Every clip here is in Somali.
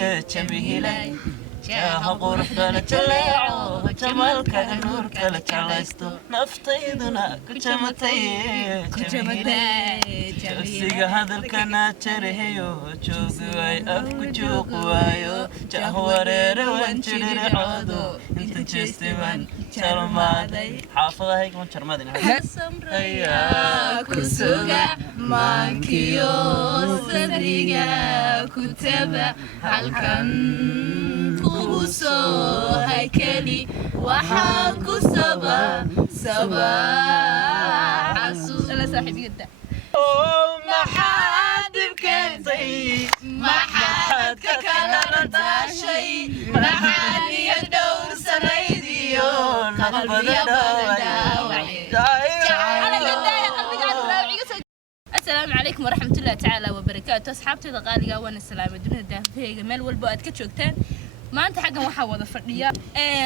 جميلة جاها قرح لا تلاعو جمالك نور كلا جلاستو نفتيدنا كجمتي جميلة هذا الكنا ترهيو جوقواي أفكو جوقوايو جاهورير وانجرير عودو انت جستيوان شرمادي حافظة هيك من شرمادي يا كسوغا مانكيو صديقا كتبا halkan kuso haykali waxaan ku xasuus la saaxiibada maxaad dibkeentay maxaad ka kala dhashay maxaad iyo dhowr sanaydiyo qalbiga badan السلام عليكم ورحمة الله تعالى وبركاته أصحابتي الغالية وأنا السلامة دون الدافئة جمال والبؤات كتشوكتان ما أنت حاجة محاولة فردية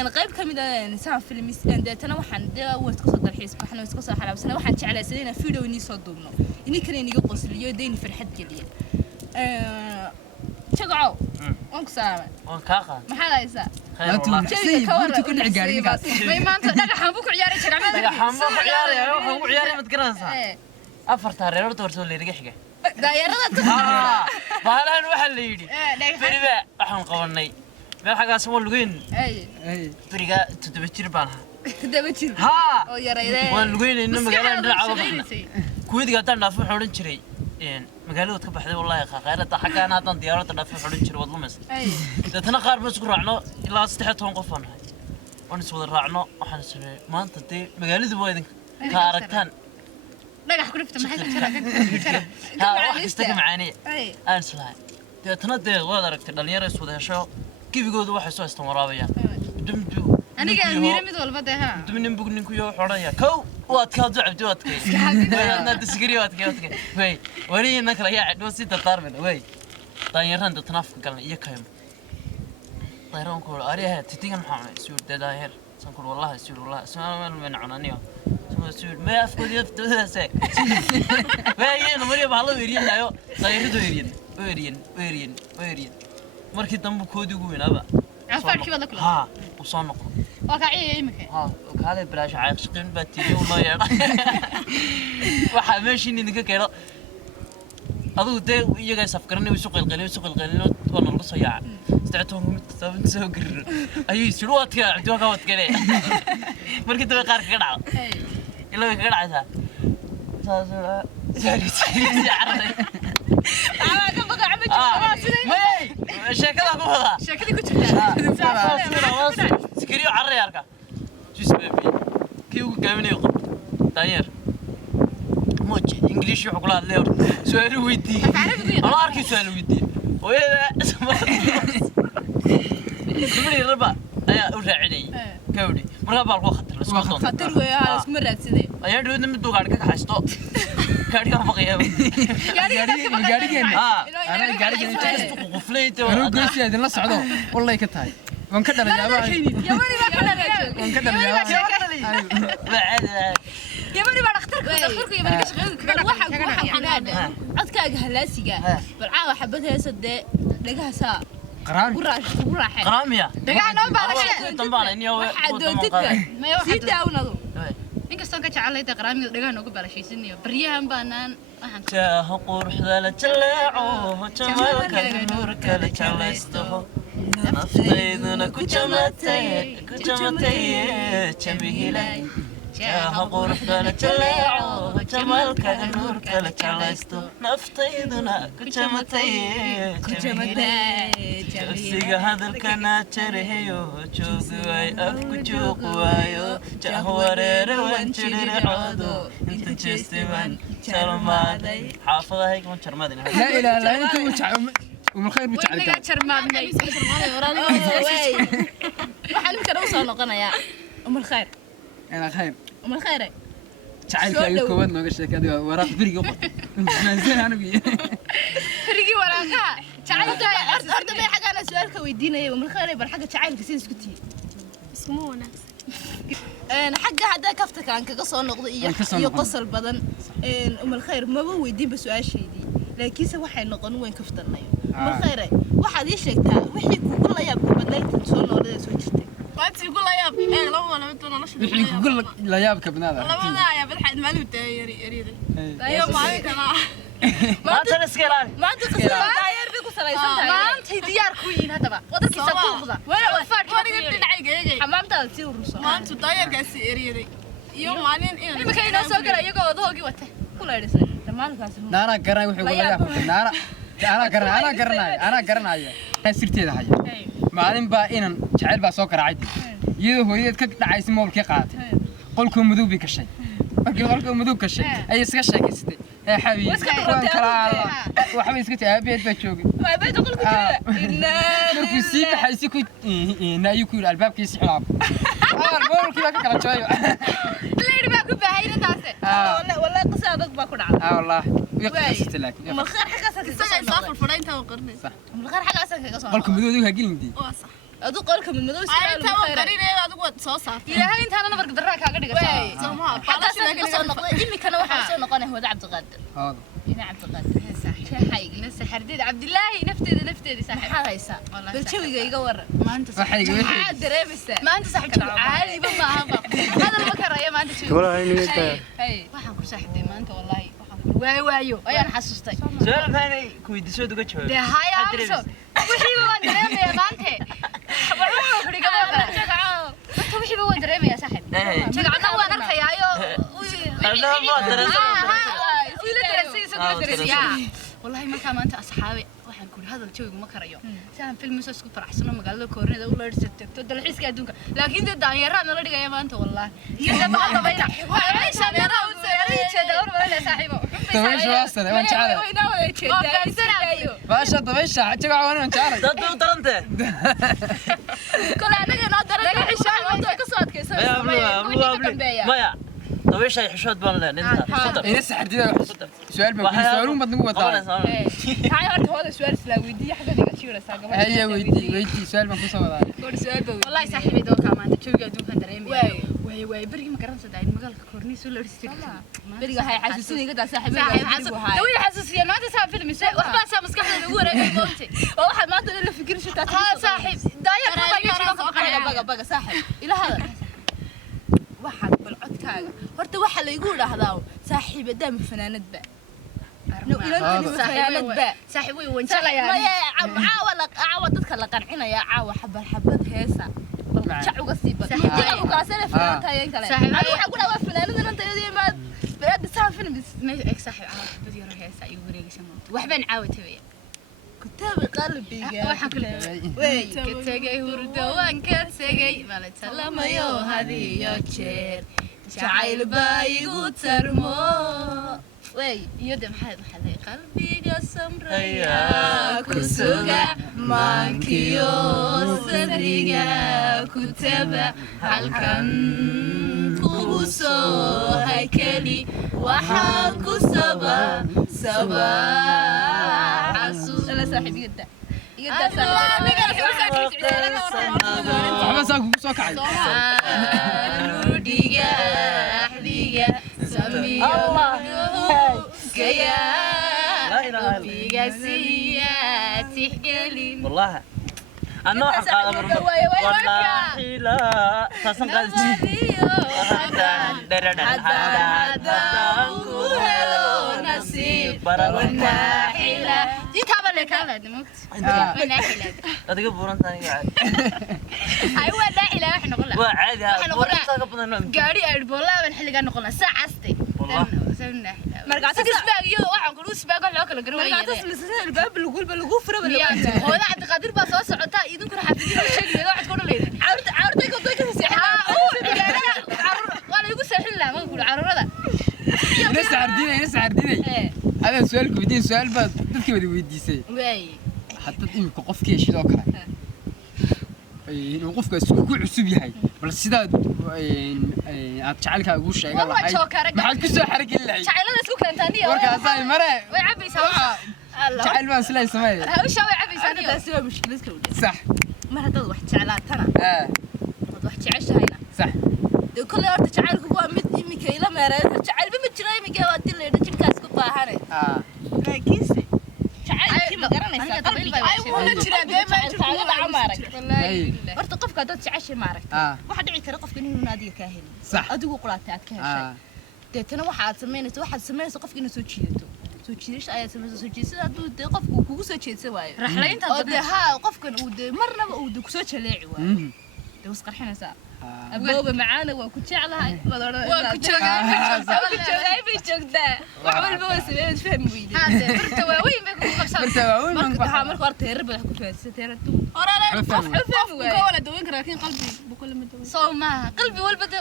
غير كم إذا نسمع في المسند تنوحن ده وتقصد الحس بحنا وتقصد حلا بس نوحن على سنين فيديو نيصدمنا إني كنا نيقص اليوم دين في الحد جلية شجعوا وانك سلامة وانكاخا محلا يسا أنتوا كل عجاري ما أنت نجح حبوك عياري شجع نجح حبوك عياري ما تقرأها أفرت هريرة تورسول لي رجحك دايرة بهالان واحد اللي يدي بريبا أحنا قولني ما حاجة اسمه لوين بريجا تدبتشير بانها تدبتشير ها يا ريدي واللوين إنه مقالة نلعب كويد قاعد نافع حولن شري يعني مقالة تكبر حدا والله خير حكى أنا هذا ديارة نافع حولن شري والله مس تنا خار بس قرعنا إلا استحتهم قفنا ونسود الرعنا وحنا سوي ما أنت تي مقالة ذبويدك كاركتان نجح كنت محل ها واحد استجمع معاني أنسلها تنادي وادرك تدلني رئيس وده شو كيف يقول واحد سوى استمرارية دمدو أنا قاعد ميرمي دول بدها ها دمني بقولن كيو حرية كو واتكاد زعبت واتك أنا تسكري واتك وي وري إنك رياع دوسي تطاربنا وي طيران تتنافق قالنا يكهم طيران كول أريها تتيجن محمد سود داهر سنقول والله سود والله سما من عنانية سود ما أفكر يفتح ساك وين مريم بالله ويرين لايو طيرته ويرين مركي تنبو كودي قوين أبا عفارك ولا كله ها وصنق واقعية يمكن ها وكهذا بلاش عايشين بتيجي والله يا وحماشي إنك كيرا أدو ده يجي سافكرني وسوق القليل وانا نقص يا استعتهم متسابق سوكر أي سلوات كا عدوا كوات كله مركي تبي قارك كذا إلا كذا ذا ساري عرضي كم بقى عمل ماي شكله كوها شكلي كنت سكريو عرّي ياركا جس بيبي كيو كامل يقول تاير موج إنجليزي حقول الله سؤال ويدي الله أركي سؤال ويدي ويا سمري الربا أيا أرجع علي كودي مرة بالقو خطر ويا اسم رأسي أيا دو نم دو قارك حاجتو قارك ما بقيه قاري أنا قاري قفليت أنا قلت يا دلنا صعدوا والله كتاي وانكدر يا بابا يا ماني ما كنا وانكدر يا ماني ما اخترك يا ماني كشغل واحد حناد عدك هلاسيقة بالعاوة حبتها يسد لقاها ساعة قرامية دقعنا بالك طنبالة إني هو ما يوحد سيدا ونضو إنك استنك على تقرامي دقعنا وقبل شيء سنية بريهم بانان جاه قرح ذا تلاعو جمالك نورك لجلسته نفتيدنا كجمتي جميلة جاه قرح ذا تلاعو جمالك نورك لجلسته نفتيدنا كجمتي جميلة جسيق هذا الكنا ترهيو جوقواي أفكو جوقوايو جاه ورير وانجرير عودو انت جستيوان شرمادي حافظة هيك من شرمادي لا إله لا أنت ومن الخير متعلق وين شرمادني waxaan imka u soo noqonayaa الخير أنا خير الخير تعال كأي كواد ما قش كذا وراء فريق وقت نزل أنا بيه فريقي وراك تعال أرد بي حاجة أنا سؤالك ويدينا الخير بالحاجة تعال كسين سكتي اسمونا أنا حاجة هذا كفتك عنك قصة نقضية يقص البدن الخير ما هو يدين بسؤال شيء دي لكن سوى حين نقول وين كفتنا بالخير واحد يشتكى وحي كل يا بدلت سو نولده soo jirtay waati ugu la yaab ee laba wala mid nolosha wixii ku gal la yaab ka banaada labada ayaa bilxad maalu taayiri eriyada ayo maalin kala maanta la iska ilaali maanta qasab daayar bi ku salaysan tahay maanta diyaar ku yihiin hadaba wadankiisa ku qada waa faadh wariga dhinacayga xamaamtaada si ururso maanta daayarkaasi eriyaday iyo maalin in imika inoo soo galay iyagoo wadahoogi wata kula edhisay dhammaankaas naana garan wixii wala yaab ka naana ana garanaya sirteeda haya maalin baa inan jacayl baa soo garaacay iyadoo hooyadeed ka dhacaysay moolkii qaadatay qolka madow bay gashay markii qolka madow gashay ay iska sheekaysatay ee xabiib waan kala waxa iska taabeed baa joogay bay qolka jira markuu sii baxay ku naayu ku albaabkiisa xilaab moolkii baa ka kala jooyo leeyahay baa ku baahayna taase والله قصة ضق باكو دعم والله يقصت لك من الخير حاجة isaga saafur fadhaynta oo qarnay من الخير حاجة أساسا كقصة qolka madow ha gelindi waa sax أدو قولك من مدوس ayta oo qarinay adigu wad soo saartay إلهي أنت أنا نبرك دراك هاجا دقة soomaa حتى أساسا قصة نقطة إمي كان واحد سوى نقانه هو عبد القادر هذا هنا عبد القادر شو حقيقي nasa xardid abdillahi nafteeda saaxiib maxaa haysaa baljawiga iga waran maanta waxayga wixii maxaa dareemaysaa maanta saaxiib caali ba ma aha hadal ma karaya maanta soo waxaan ku saaxiibtay maanta wallahi waxaan ku waayo ayaan xasuustay su'aal maxay ku weydiisay uga jawaab de haya amso wixii waan dareemaya maanta waxaan ku dhigaa wixii waan dareemaya saaxiib jagacna waan arkayaayo والله ما كان أنت أصحابي وحن كل هذا الجو ما كريو سام فيلم مسوس كفر أحسن ما قال له كورنيدا ولا رست تدل الحس كادونك لكن ده دايرة أنا لدي ما أنت والله كذا ما هذا بينا وعليش أنا وسيري تدور ولا صاحبه طويش واصل وانت عارف باشا طويش حتى وانا وانت عارف dad u darante كل أنا نقدر نقول شيء ما تقصد كيس maya dabeeshay xishood baan leenahay إيه سحردينا سؤال بقول سؤالون بدنا وطا هاي هرت هذا سؤال سلاويدي حاجة دي كتير ساقة هيا ويدي سؤال بقول سوا كل سؤال بقول والله صاحبي دوك ما أنت شو قاعد دوك دريم واي بري ما كرنت داين مقالك كورنيس ولا رست بريقة هاي حسسني قد صاحبي دوي حساسية ما تسافر فيلم يسوي وحبا سام مسكحة بقول أنا قلت واحد ما تقول له فكر شو تعرف ها صاحب داير بقى صاحب إلى هذا واحد بالعدكاga horta waxa la igu dhaahdaa saaxiib dam fanaanad ba no ilaa fanaanad ba saaxiib way wanjalaya caawa dadka la qancinaya caawa xabad heesa jacuga siiba jacuga kala sare fanaantayn kale waxa ku dhawa fanaanada inta iyadii ma beed saa film ma eeg saaxiib xabad yar heesa ay wareegaysan waxbaan caawatay كتاب قلبي waxaan kale way ka tagay hurdo waan ka tagay mala talamayo hadiyo jeer jacayl baa igu tarmo way iyo maxay qalbiga samraya ku suga mankiyo sadriga kutaba halkan kugu soo haykali waxaan ku sabaa أنا صاحب يدا waxba saa kugu soo kacay والله أنا قاعد والله لا تصنع هذا قبورن ثاني قاعد أيوة لا إله إحنا قلنا وعادي هذا قبورن قاري أربولا من حلقة نقولنا ساعة عستي والله سمنا مرقعت سباق يو وعن كل سباق ولا كل قروي مرقعت اسمه الباب بالغفرة هو لا عند قادر بس وصل عتا يدون كل حفيدين الشيء اللي قاعد تقول لي عرض يقول ضيق وأنا يقول سهل لا ما يقول عرض هذا ناس عرديني هذا سؤال كبدين سؤال بس dadkii wada weydiisay way hatta imika qofkii sidoo kale inuu qofkaas ku cusub yahay bal sidaad aad jacaylka ugu sheegan lahayd maxaad ku soo xarigin lahayd jacaylada isku keentaniyo warkaas ay mare way cabaysaa jacayl baan isla sameeyay hawsha way cabaysaa taasi waa mushkilad ka weyn صح mar hadad wax jeclaatana dad wax jeceshayna صح de kulli horta jacaylku waa mid imika ila meeray jacaylba ma jiro imika waa dilayda jirkaas ku baahanay laakiinse jacaylkii ma garanaysaa qalbiga ay wada jiraan deema amaarag horta qofka dad jeceshay maaragtay waxa dhici kara qofka inuu naadiga ka helin adigu qulaatay aad ka heshay deetana waxaad sameynaysaa qofka inuu soo jiidato soo jiidash ayaad sameynaysaa soo jiidasada hadduu dee qofku kugu soo jeedsan waayo raxlaynta oo dee haa qofkan uu dee marnaba uu dee kusoo jaleeci waayo dee was qarxinaysaa abooba macaana waa ku jeclahay waa ku joogaa bay joogtaa wax walba waa sameeyay fahmi weyday hade birta waaweyn bay ku qabsan marka hore teerar baa ku faasay teerar tu orale qof fahmi waay ko wala daweyn kara laakiin qalbi bukul ma daweyn soo ma qalbi walba de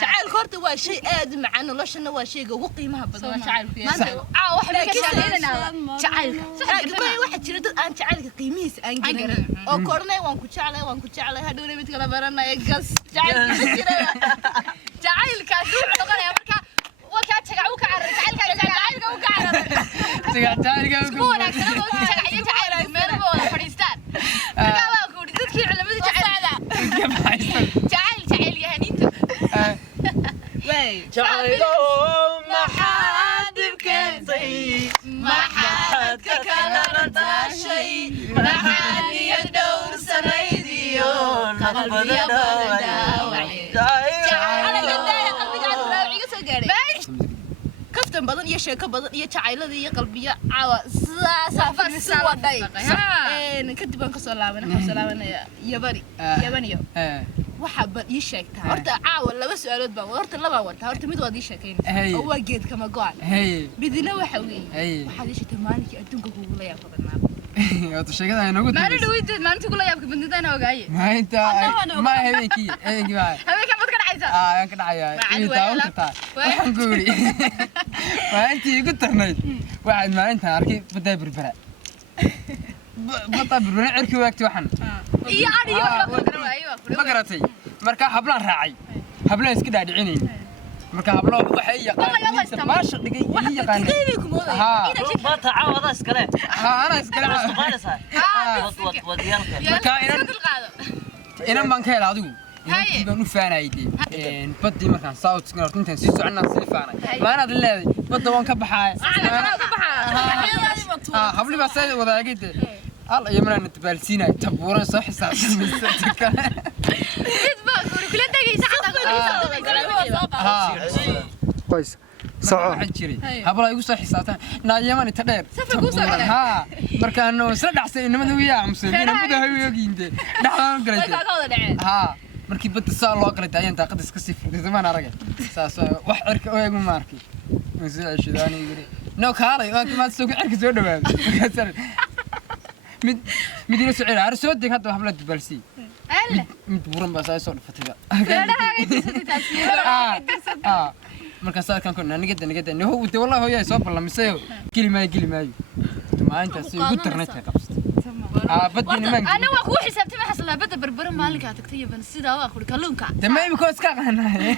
jacaylku horta waa shay aad u macaan noloshana waa shayga ugu qiimaha badan jacaylku waxa jira dad aan jacaylka qiimihiisa aan garanay oo koornay waan ku jeclay hadhowna mid kala baranaya gas jacaylkaas wuxuu noqonayaa marka waa ka tagay u ka carray jacaylka u ka carray isku wanaagsan oo jacayl meel wada fadhiistaan marka waa ku dadkii culimada jacayl yahaninta jacaylo maxaad ibkeentay maxaad ka kala dhashay maxaad iyo dhowr sanaydiyo qalbiga kaftan badan iyo sheeko badan iyo jacaylada iyo qalbiya caawa sidaas waday kadib aan kasoo laabanaya yabaniyo waxa bad ii sheegtaa horta caawa laba su'aalood baan horta laba wata horta mid waad ii sheekaynaysaa oo waa geed kama go'an bidina waxa weeye waxaad ii sheegtay maalinkii adduunka kugu la yaab badnaa wato sheegada ay nagu maalin dhaweyd maalintii kula yaabka bandidana ogaaye maalinta ma habeenkii baa habeenka mad ka dhacaysa aan ka dhacaya inta u kartaa waxaan ku yiri maalintii igu tarnayd waxaad maalinta arkay badaa berbera cirki waagti waxan iyo adiyo ma garatay marka hablaan raacay hablaan iska dhaadhicinayna marka hablo waxay yaqaan maasha dhigay ii yaqaan ma tacaawada iskale ana iskale marka inan baan ka helay adigu intii baan u faanayday badii markaan south north intaan sii soconaa sii faanay maanaad leeday badda waan ka baxay habli baa say wadaagayde al iyo maraan tabaalsiinay tabuuran soo xisaabtamaysa kale kula dagaysa qoys soo xajiri habla igu soo xisaabtan naayaman inta dheer ha markaan isla dhacsay inamada wiya amseen inamada hayooginde dhaxaan galay ha markii badda saa loo galay ayaan daaqad iska sii furtay zaman arag saas wax cirka oo eegu markay soo cishadaani yiri no kaalay ma soo cirka soo dhawaad mid ina soo ciyaar soo deg hadda habla dubalsi mid buuran baa soo dhafatay marka saarkan ku nagada no wada wallahi hooyay soo ballamisay gilimaayo maalintaas ugu tarnatay qabsatay badina man ana waa ku xisaabtay ma xasla badda berber maalinka tagtay yaban sida waa ku kalluunka tamay imiko iska qanaay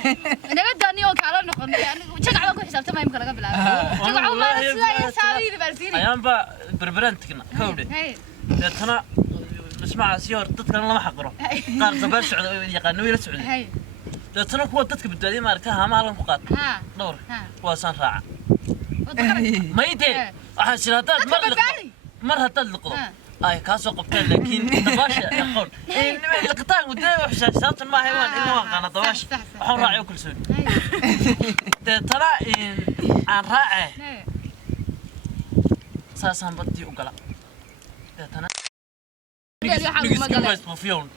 nabadani oo kala noqonay anigu jagac ku xisaabtay ma imka laga bilaabo jagac ma sida saawiri balsiini ayaan ba berberantikna kawde dadana ismaca siyor dadkan lama xaqiro qaar dabar socdo yaqaan wiil socdo dadana kuwa dadka badbaadiye maarka hama halkan ku qaad dhowr waa san raaca mayde waxa shiraataad mar hadaad liqdo ay ka soo qabteen laakiin dabaasha aqoon liqtaan guday wax shaashatan ma haywan inuu qana dabaash waxaan raaciyo kulsoon dadana aan raace saasan badii u gala dadana نيجس مفيون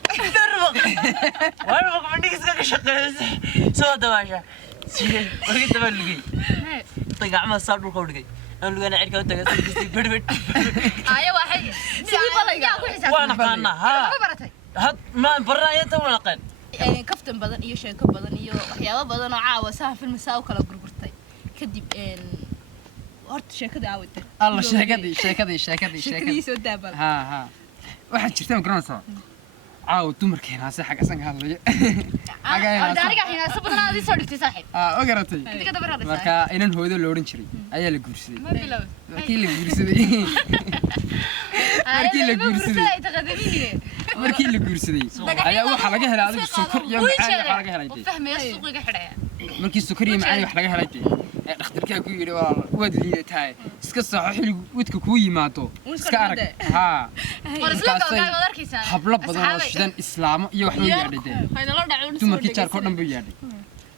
وانا بقى نيجس كشقة سو دواشة شيء ورقة تبلغي طيق عمل صار بالقولي أنا لقى أنا عركة وتجس كستي برد أيوة واحد وانا قانا ها هاد ما برا ينتهي ولا قل يعني كفتن بدن إيش كبدن إيو أحيانا بدن عاوة سهم في المساء وكلا قرقرتي كدب إن هرت شيكدي عودة الله شيكدي سودابل ها waxaan jirtaa garanaysaa caaw dumarkeena si xaq asan hadlayo ardayga xina sabadanaadii soo dhigtay saaxiib oo garatay diga dabar hadlaysa marka inan hoodo loo oran jiray ayaa la guursaday markii la guursaday ay taqadimine markii la guursaday ayaa waxa laga helay adigu sokor iyo macaan waxa laga helay fahmaya suuqiga xidhaya markii sokor iyo macaan wax laga helay dhakhtarka ku yiri waad liidataa iska saxo xilligu wadka ku yimaado iska arag ha habla badan oo shidan islaamo iyo wax loo yaadhay dumarkii jaarko dhan buu yaadhay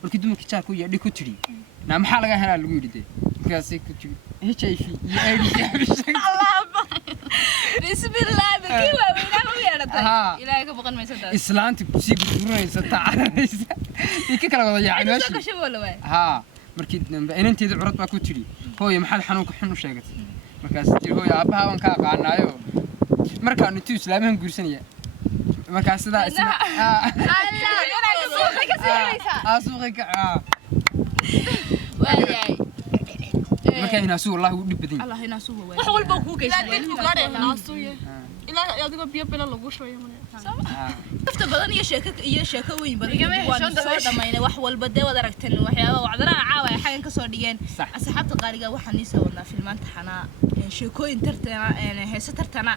markii dumarkii jaarko yaadhay ku tiri na maxaa laga helaa lagu yiri markaasay ku tiri HIV iyo AIDS بسم الله بكيوة وينام ويرتاح إلهي كبقن ما يصدق إسلامتي بسيب تورنيسا تعرفيسا يكيك لا وضع يعني ماشي ها مركي إن أنت إذا عرضت ما كنت تري هو يمحل حنوك حنو شاقت مركز تري هو يا أبها وانكا قاعنا أيوه مركا نتيو سلامهم قرسانية مركز سدا اسمه سوقك marka inaasu wallahi u dhib badan Allah inaasu waa wax walba ku geeysan ilaa adiga biyo bila lagu shooyo qofta badan iyo sheeko weyn badan waan soo dhameynay wax walba de wada aragteen waxyaabo wacdaraha caawa ay xagan ka soo dhigeen asxaabta qaaliga waxaan nii soo wadnaa filmaanta xanaa sheekooyin tartana heeso tartana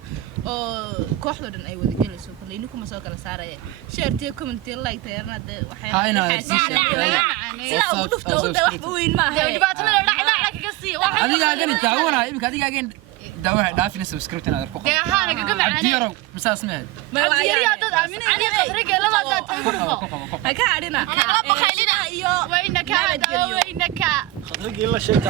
oo kooxda dhan ay wada galayso kulay inuu kuma soo kala saaraya share comment like tayarna de waxyaabo sida uu dhufto wax weyn ma aha dhibaato ma dhacda kaga sii adiga agan daawana imika adiga agan daawaha dhaafina subscribe tana ku qabo ahaan kaga macaan diiro misaas ma diiro dad aaminay qadriga lama dad tan ku dhufo ka arina ana la baqaylina iyo waynaka qadriga la sheegta